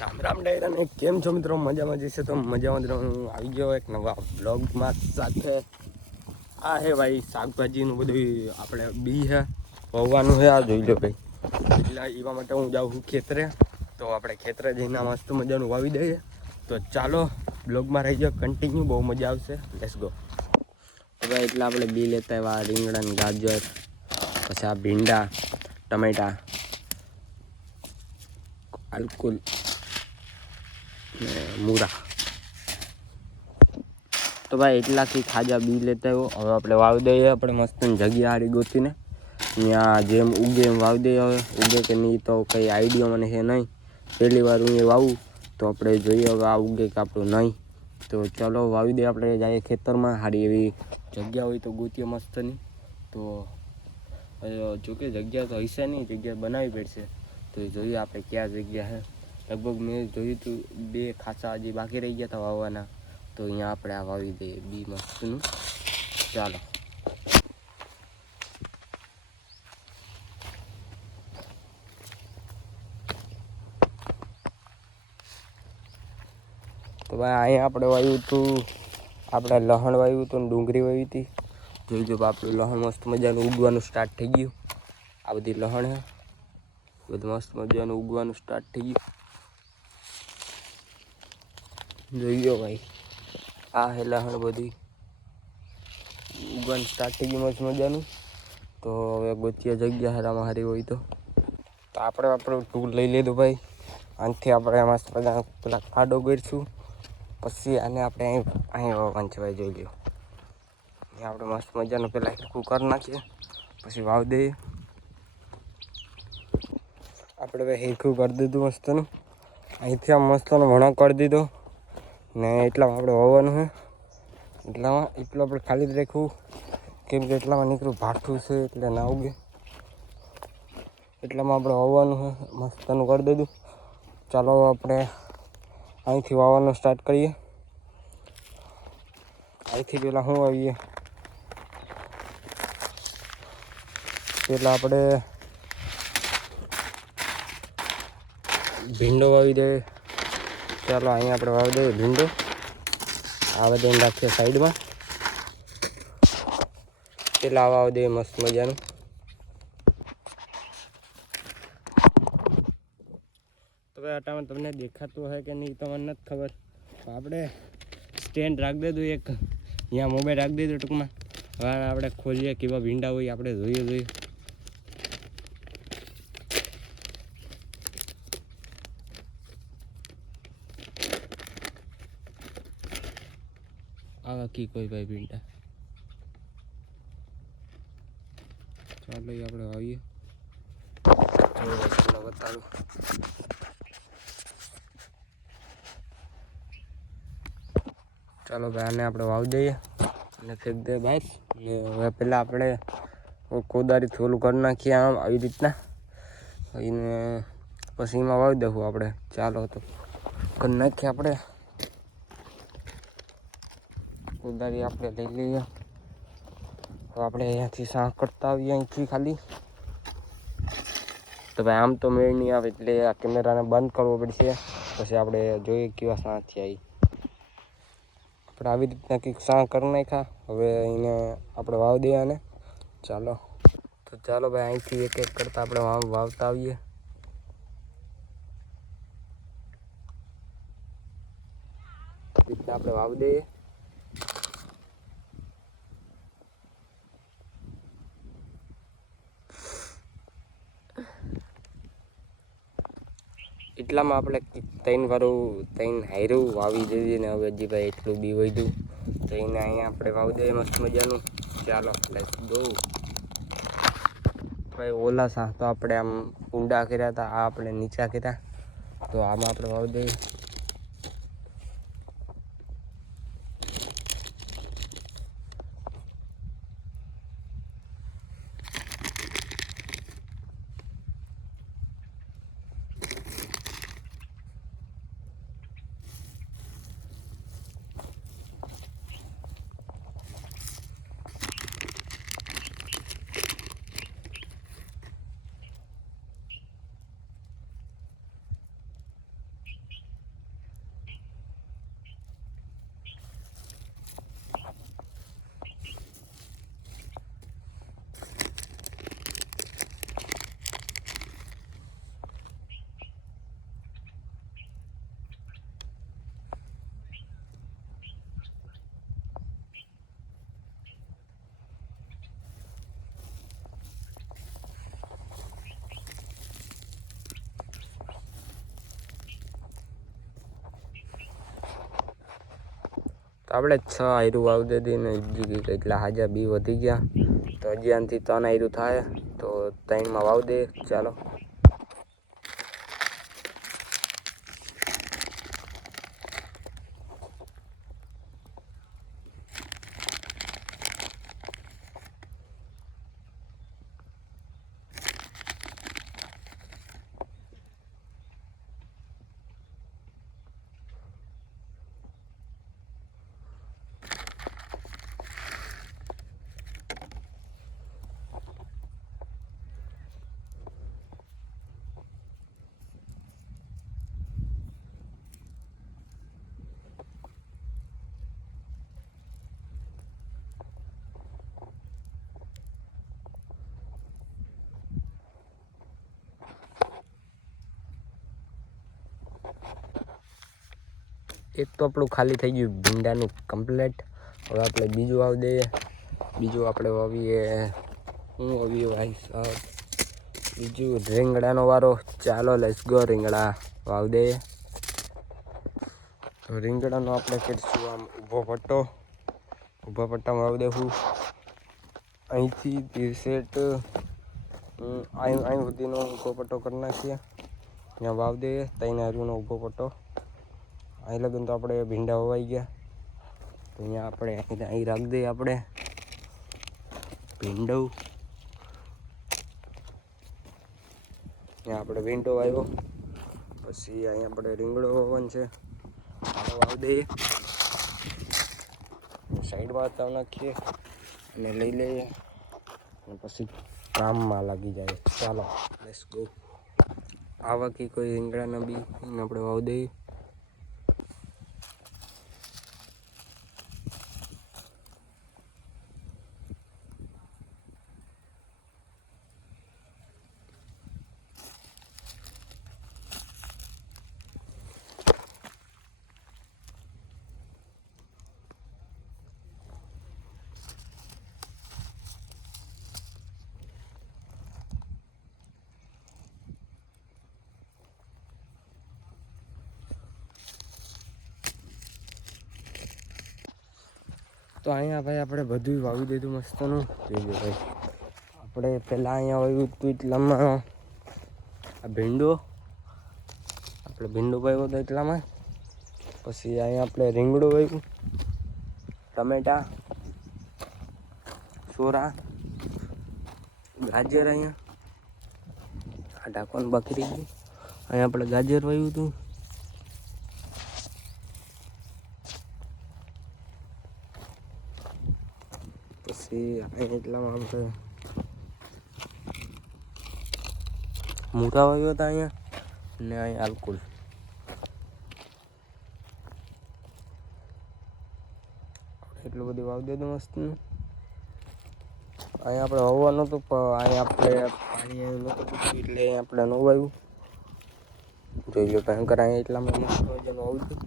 રામ રામ ડાયરા ને કેમ છો મિત્રો? મજામાં જશે તો મજામાં જ હું આવી ગયો એક નવા બ્લોગમાં સાથે. આ હે ભાઈ શાકભાજીનું બધું આપણે બી હે વાવવાનું છે. આ જોઈ લો ભાઈ, એટલે એવા માટે હું જાઉં છું ખેતરે. તો આપણે ખેતરે જઈને મસ્ત મજાનું વાવી દઈએ. તો ચાલો બ્લોગમાં રહી જાઓ કન્ટિન્યુ, બહુ મજા આવશે. Let's go. તો ભાઈ એટલે આપણે બી લેતા આવ્યા રીંગણા, ગાજર, પછી આ ભીંડા, ટમેટા, અલકુલ, મૂરા. તો ભાઈ એટલાથી ખાજા બી લેતા આવ્યો. હવે આપણે વાવી દઈએ. આપણે મસ્ત જગ્યા હારી ગોતીને ત્યાં જેમ ઉગે એમ વાવી દઈએ. હવે ઉગે કે નહીં તો કંઈ આઈડિયા મને છે નહીં. પહેલી વાર હું એ વાવું તો આપણે જોઈએ હવે આ ઉગે કે આપણું નહીં. તો ચાલો વાવી દઈએ. આપણે જઈએ ખેતરમાં, સારી એવી જગ્યા હોય તો ગોતીએ મસ્તની. તો જોકે જગ્યા તો હશે નહીં, જગ્યા બનાવવી પડશે. તો એ જોઈએ આપણે ક્યાં જગ્યા છે. લગભગ મેં જોયું હતું 2 ખાસા હજી બાકી રહી ગયા હતા વાવવાના. તો અહીંયા આપણે આ વાવી દઈએ બી મસ્તનું. ચાલો તો ભાઈ અહીંયા આપણે વાવ્યું હતું, આપણે લસણ વાવ્યું હતું ને ડુંગળી વાવી હતી. જોઈ જો આપણું લસણ મસ્ત મજાનું ઉગવાનું સ્ટાર્ટ થઈ ગયું. આ બધી લસણ છે, બધું મસ્ત મજાનું ઉગવાનું સ્ટાર્ટ થઈ ગયું. જોઈ લો ભાઈ, આ હે લસણ બધી ઉગવાનું સ્ટાર્ટ થઈ ગયું મસ્ત મજાનું. તો હવે ગોતીએ જગ્યા હારામાં હારી હોય તો આપણે આપણું ટૂલ લઈ લીધું ભાઈ. આનાથી આપણે મસ્ત બધા પેલા ખાડો કરીશું. પછી આને આપણે અહીં વાવવાનું છે ભાઈ. જોઈ લો આપણે મસ્ત મજાનું પહેલાં હિરકું કરી નાખીએ, પછી વાવ દઈએ. આપણે ભાઈ હિરકું કરી દીધું મસ્તનું. અહીંથી આમ મસ્તનો વણો કરી દીધો ને એટલામાં આપણે વાવવાનું છે. એટલું આપણે ખાલી જ રાખવું, કેમ કે એટલામાં નીકળ્યું ભાઠું છે એટલે ના ઉગે. એટલામાં આપણે વાવવાનું છે, મસ્તનું કરી દીધું. ચાલો આપણે અહીંથી વાવવાનું સ્ટાર્ટ કરીએ. અહીંથી પહેલાં શું વાવીએ? પહેલાં આપણે ભીંડો વાવી દઈએ. ચાલો અહીંયા આપણે વાવી દઈએ ભીંડો. આ બધાને રાખીએ સાઈડમાં. પહેલાં વાવી દઈએ મસ્ત મજાનું. તો ભાઈ આટામાં તમને દેખાતું હોય કે નહીં તો મને નથી ખબર. આપણે સ્ટેન્ડ રાખી દીધું એક, અહીંયા મોબાઈલ રાખી દીધું ટૂંકમાં. હવે આપણે ખોલીએ કેવા ભીંડા હોય આપણે જોઈએ. આવા કી કોઈ ભાઈ ભીંડા. ચાલો એ આપણે વાવીએ. ચાલો બતાડું. ચાલો ભાઈ આને આપણે વાવી દઈએ અને ફેંક દઈએ બહાર. ને હવે પહેલાં આપણે કોદારીથી ઓલું કરી નાખીએ આમ આવી રીતના. એને પછી એમાં વાવી દઉં આપણે. ચાલો તો કરી નાખીએ આપણે. કોદારી આપણે લઈ લઈએ. તો આપણે અહીંયાથી સાફ કરતા આવીએ અહીંથી ખાલી. તો ભાઈ આમ તો મેળ નહીં આવે એટલે આ કેમેરાને બંધ કરવો પડશે. પછી આપણે જોઈએ કેવા સાથી આવી. આપણે આવી રીતના કંઈક સાહ કરી નાખ્યા. હવે એને આપણે વાવી દઈએ આને. ચાલો તો ચાલો ભાઈ અહીંથી એક એક કરતાં આપણે વાવતા આવીએ. રીતના આપણે વાવી દઈએ. એટલામાં આપણે 3 હાયરું વાવી દઈએ ને હવે હજી ભાઈ એટલું બી વધ્યું તો એને અહીંયા આપણે વાવી દઈએ મસ્ત મજાનું. ચાલો લેટ્સ ગો. ભાઈ ઓલા શાક તો આપણે આમ ઊંડા કર્યા હતા, આ આપણે નીચા કર્યા. તો આમાં આપણે વાવી દઈએ. તો આપણે 6 આયરું વાવી દીધી ને એટલા હાજા બી વધી ગયા. તો હજી આનાથી 3 આયરું થાય તો 3માં વાવી દે. ચાલો એક તો આપણું ખાલી થઈ ગયું ભીંડાનું કમ્પ્લેટ. હવે આપણે બીજું વાવી દઈએ. બીજું આપણે વાવીએ ભાઈ સાહેબ બીજું રીંગણાનો વારો. ચાલો લેટ્સ ગો. રીંગણા વાવી દઈએ. તો રીંગણાનો આપણે કરીશું આમ ઊભો પટ્ટો. ઊભા પટ્ટામાં વાવી દઈશું. અહીંથી 30 સેટ અહીં સુધીનો ઊભો પટ્ટો કરી નાખીએ. ત્યાં વાવી દઈએ 3 આયરુંનો ઊભો પટ્ટો. અહીં લગન તો આપણે ભીંડા વવાઈ ગયા. તો અહીંયા આપણે અહીં રાખી દઈએ આપણે ભીંડો. ત્યાં આપણે ભીંડો આવ્યો. પછી અહીંયા આપણે રીંગણો વવાનું છે. વાવી દઈએ. સાઈડમાં તાવ નાખીએ અને લઈ લઈએ અને પછી કામમાં લાગી જાય. ચાલો લેટ્સ ગો. આવા કે કોઈ રીંગણાના બી આપણે વાવી દઈએ. તો અહીંયા ભાઈ આપણે બધું વાવી દીધું મસ્તનું. જોઈ ભાઈ આપણે પહેલાં અહીંયા વાવ્યું હતું એટલામાં આ ભીંડો. આપણે ભીંડો વાવ્યો હતો એટલામાં. પછી અહીંયા આપણે રીંગણું વાવ્યું, ટમેટા, સોરા, ગાજર. અહીંયા આ ઢાંકવાનું બાકી રહી ગયું. અહીંયા આપણે ગાજર વાવ્યું હતું. પછી અહીંયા એટલામાં આપણે મૂળા વાવ્યા હતા અહીંયા. ને અહીંયા આલ્કોલ. એટલું બધું વાવી દીધું મસ્તનું. અહીંયા આપણે વાવવાનું હતું પણ અહીંયા આપણે પાણી નહોતું પૂછ્યું એટલે આપણે ન વાવ્યું. જોઈ લો ભયંકર અહીંયા એટલામાં મસ્ત વજન વાવ્યું હતું.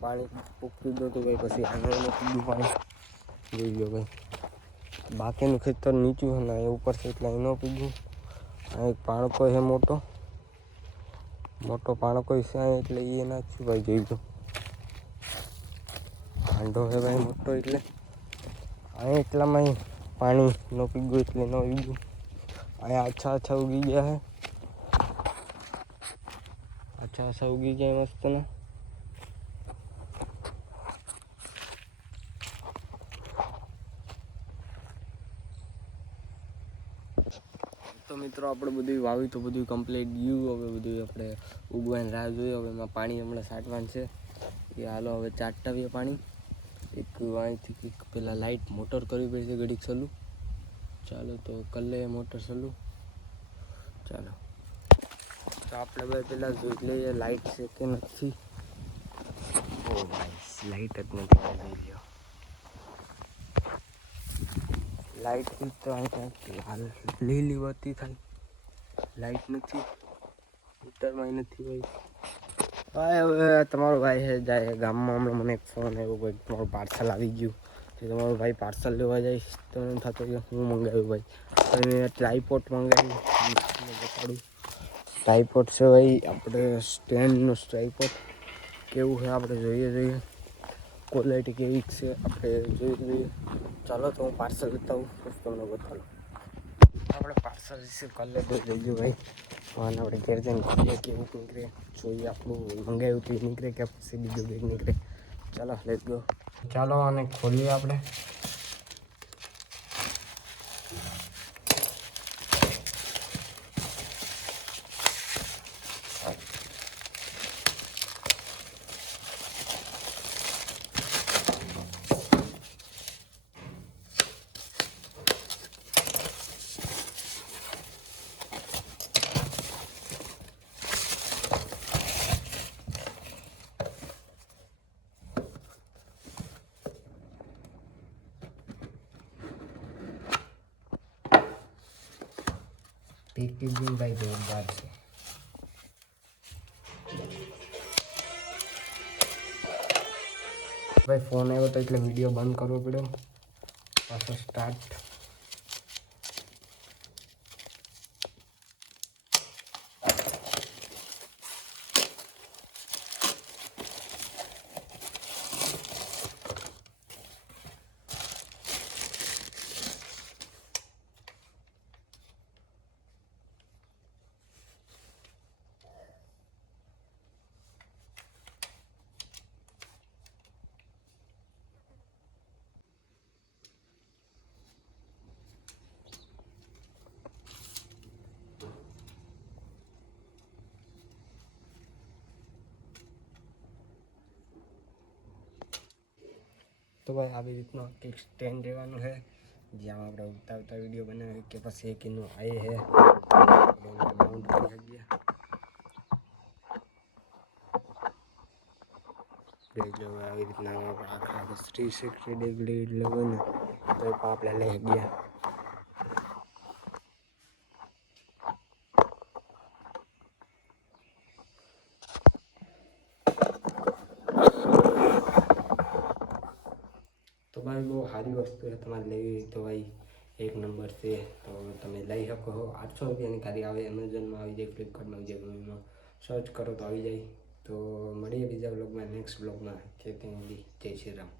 પાણી પૂકતું હતું ભાઈ. પછી અહીંયા નહોતું પાણી. જોઈ લો ભાઈ બાકીનું ખેતર નીચું છે ને એ ઉપર છે એટલે અહીં ન પીધું. આ એક પાણકો છે મોટો પાણકો છે એટલે એ નાખ્યું ભાઈ. જોઈ લો ભાંડો છે ભાઈ મોટો એટલે અહીં એટલામાં પાણી ન પીગું એટલે ન ઉગ્યું. અહીંયા આછા ઉગી ગયા છે. આછા ઉગી જાય મસ્ત ને. તો મિત્રો આપણે બધું વાવ્યું તો બધું કમ્પ્લીટ ગયું. હવે બધું આપણે ઉગવાની રાહ જોઈએ. હવે એમાં પાણી હમણાં છાંટવાનું છે. એ હાલો હવે ચાટાવીએ પાણી. એક અહીંથી પેલા લાઇટ મોટર કરવી પડશે ઘડીક સલું. ચાલો તો કલે મોટર સલું. ચાલો તો આપણે ભાઈ પેલા જોઈ લઈએ લાઇટ છે કે નથી. ઓ ભાઈ લાઇટ જ નથી. જોઈ લો લાઇટ તો અહીંયા લીલી બત્તી થાય. લાઇટ નથી મીટરમાં નથી ભાઈ. હવે તમારો ભાઈ છે જાય ગામમાં. હમણાં મને એક ફોન આવ્યો ભાઈ તમારું પાર્સલ આવી ગયું. તો તમારો ભાઈ પાર્સલ લેવા જાય તો એમ થતો કે હું મંગાવ્યું ભાઈ. અને ટ્રાયપોડ મંગાવ્યું બતાડું. ટ્રાયપોડ છે ભાઈ આપણે સ્ટેન્ડનું ટ્રાયપોડ. કેવું છે આપણે જોઈએ. ક્વોલિટી કેવી છે આપણે જોઈ લઈએ. ચાલો તો હું પાર્સલ બતાવું પછી તમને બતાવું. આપણે પાર્સલ રિસીવ કરી લેજો ભાઈ. અને આપણે ઘેર જઈને ખોલીએ કેવું નીકળે જોઈએ. આપણું મંગાવ્યું તે નીકળે કે પછી બીજું બેગ નીકળે. ચાલો લેટ્સ ગો. ચાલો અને ખોલીએ આપણે. પેકેજિંગ ભાઈ જોરદાર છે. ભાઈ ફોન આવ્યો તો એટલે વિડીયો બંધ કરવો પડ્યો. પાછો સ્ટાર્ટ. તો ભાઈ આવી રીતનો એક સ્ટેન્ડ રહેવાનું છે જ્યાં આપણે ઉતારતા વિડીયો બનાવીએ કે પછી એક એનું આએ છે માઉન્ટ કરી શકીએ. જો આવી રીતના આખા 360 ડિગ્રી લેવું ને તો આપણે લઈ ગયા. તો ભાઈ બહુ સારી વસ્તુ છે, તમારે લેવી તો ભાઈ એક નંબર છે. તો તમે લઈ શકો છો. 800 રૂપિયાની ગાડી આવે. એમેઝોનમાં આવી જાય, ફ્લિપકાર્ટમાં આવી જાય, ગૂગલમાં સર્ચ કરો તો આવી જાય. તો મળીએ બીજા બ્લોગમાં, નેક્સ્ટ બ્લોગમાં. જય શ્રી રામ.